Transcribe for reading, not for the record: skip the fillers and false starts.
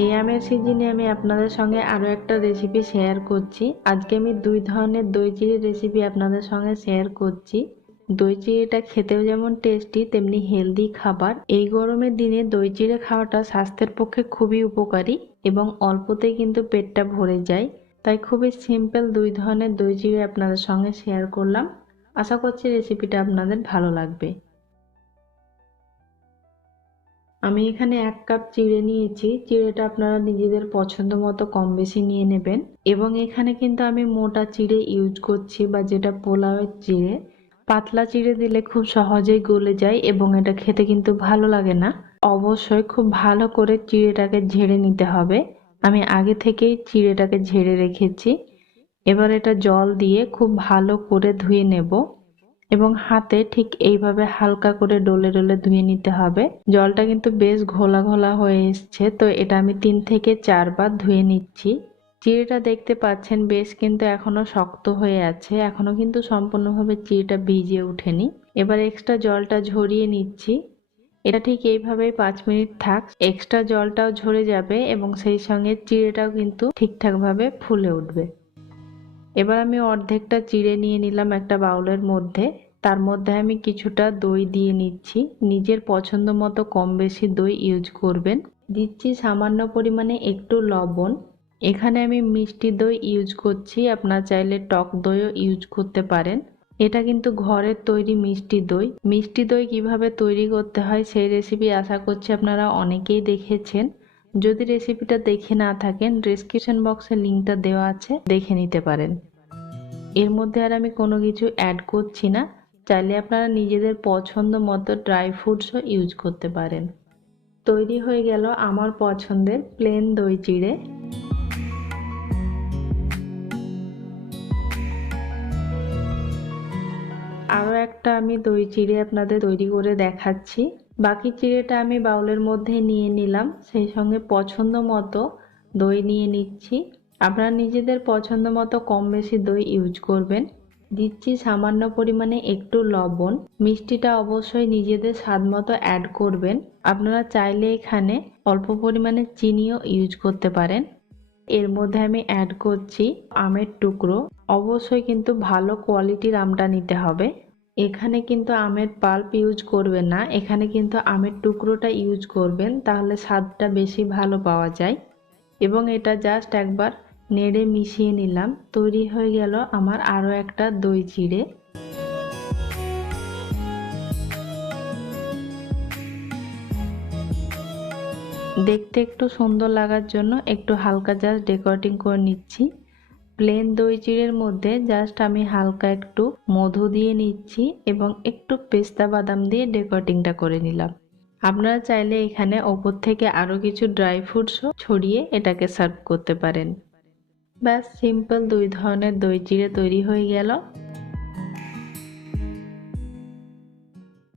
এই আমের সিজনে আমি আপনাদের সঙ্গে আরো একটা রেসিপি শেয়ার করছি। আজকে আমি দুই ধরনের দই চিড়ে রেসিপি আপনাদের সঙ্গে শেয়ার করছি। দই চিড়েটা খেতেও যেমন টেস্টি তেমনি হেলদি খাবার। এই গরমের দিনে দই চিড়ে খাওয়াটা স্বাস্থ্যের পক্ষে খুবই উপকারী এবং অল্পতেই কিন্তু পেটটা ভরে যায়। তাই খুবই সিম্পল দুই ধরনের দই চিড়ে আপনাদের সঙ্গে শেয়ার করলাম। আশা করছি রেসিপিটা আপনাদের ভালো লাগবে। আমি এখানে 1 কাপ চিড়ে নিয়েছি। চিড়েটা আপনারা নিজেদের পছন্দ মতো কম বেশি নিয়ে নেবেন। এবং এখানে কিন্তু আমি মোটা চিড়ে ইউজ করছি বা যেটা পোলাওয়ের চিড়ে। পাতলা চিড়ে দিলে খুব সহজেই গলে যায় এবং এটা খেতে কিন্তু ভালো লাগে না। অবশ্যই খুব ভালো করে চিড়েটাকে ঝেড়ে নিতে হবে। আমি আগে থেকেই চিড়েটাকে ঝেড়ে রেখেছি। এবার এটা জল দিয়ে খুব ভালো করে ধুয়ে নেব এবং হাতে ঠিক এইভাবে হালকা করে ডলে ডলে ধুয়ে নিতে হবে। জলটা কিন্তু বেশ ঘোলা ঘোলা হয়ে এসছে, তো এটা আমি 3 থেকে 4 বার ধুয়ে নিচ্ছি। চিড়েটা দেখতে পাচ্ছেন বেশ কিন্তু এখনো শক্ত হয়ে আছে, এখনো কিন্তু সম্পূর্ণভাবে চিড়েটা ভিজে ওঠেনি। এবার এক্সট্রা জলটা ঝরিয়ে নিচ্ছি। এটা ঠিক এইভাবেই 5 মিনিট থাক, এক্সট্রা জলটাও ঝরে যাবে এবং সেই সঙ্গে চিড়েটাও কিন্তু ঠিকঠাকভাবে ফুলে উঠবে। এবার আমি অর্ধেকটা চিড়ে নিয়ে নিলাম একটা বাউলের মধ্যে। তার মধ্যে আমি কিছুটা দই দিয়ে নিচ্ছি। নিজের পছন্দ মতো কম বেশি দই ইউজ করবেন। দিচ্ছি সামান্য পরিমাণে একটু লবণ। এখানে আমি মিষ্টি দই ইউজ করছি, আপনারা চাইলে টক দইও ইউজ করতে পারেন। এটা কিন্তু ঘরের তৈরি মিষ্টি দই। মিষ্টি দই কিভাবে তৈরি করতে হয় সেই রেসিপি আশা করছি আপনারা অনেকেই দেখেছেন। যদি রেসিপিটা দেখে না থাকেন, ডেসক্রিপশন বক্সে লিংকটা দেওয়া আছে, দেখে নিতে পারেন। এর মধ্যে আর আমি কোনো কিছু অ্যাড করছি না। চাইলে আপনারা নিজেদের পছন্দ মতো ড্রাই ফ্রুটসও ইউজ করতে পারেন। তৈরি হয়ে গেল আমার পছন্দের প্লেন দই চিড়ে। আরও একটা আমি দই চিড়ে আপনাদের তৈরি করে দেখাচ্ছি। বাকি চিড়েটা আমি বাউলের মধ্যে নিয়ে নিলাম, সেই সঙ্গে পছন্দ মতো দই নিয়ে নিচ্ছি। আপনারা নিজেদের পছন্দ মতো কম বেশি দই ইউজ করবেন। দিচ্ছি সামান্য পরিমাণে একটু লবণ। মিষ্টিটা অবশ্যই নিজেদের স্বাদ মতো অ্যাড করবেন। আপনারা চাইলে এখানে অল্প পরিমাণে চিনিও ইউজ করতে পারেন। এর মধ্যে আমি অ্যাড করছি আমের টুকরো। অবশ্যই কিন্তু ভালো কোয়ালিটির আমটা নিতে হবে। এখানে কিন্তু আমের পাল্প ইউজ করবেন না, এখানে কিন্তু আমের টুকরোটা ইউজ করবেন, তাহলে স্বাদটা বেশি ভালো পাওয়া যায়। এবং এটা জাস্ট একবার নেড়ে মিশিয়ে নিলাম। তৈরি হয়ে গেল আমার আরও একটা দই চিড়ে। দেখতে একটু সুন্দর লাগার জন্য একটু হালকা জাস্ট ডেকোরেটিং করে নিচ্ছি। প্লেন দই চিড়ের মধ্যে জাস্ট আমি হালকা একটু মধু দিয়ে নিচ্ছি এবং একটু পেস্তা বাদাম দিয়ে ডেকোরেটিংটা করে নিলাম। আপনারা চাইলে এখানে ওপর থেকে আরও কিছু ড্রাই ফ্রুটসও ছড়িয়ে এটাকে সার্ভ করতে পারেন। ব্যাস সিম্পল দুই ধরনের দই চিড়ে তৈরি হয়ে গেল।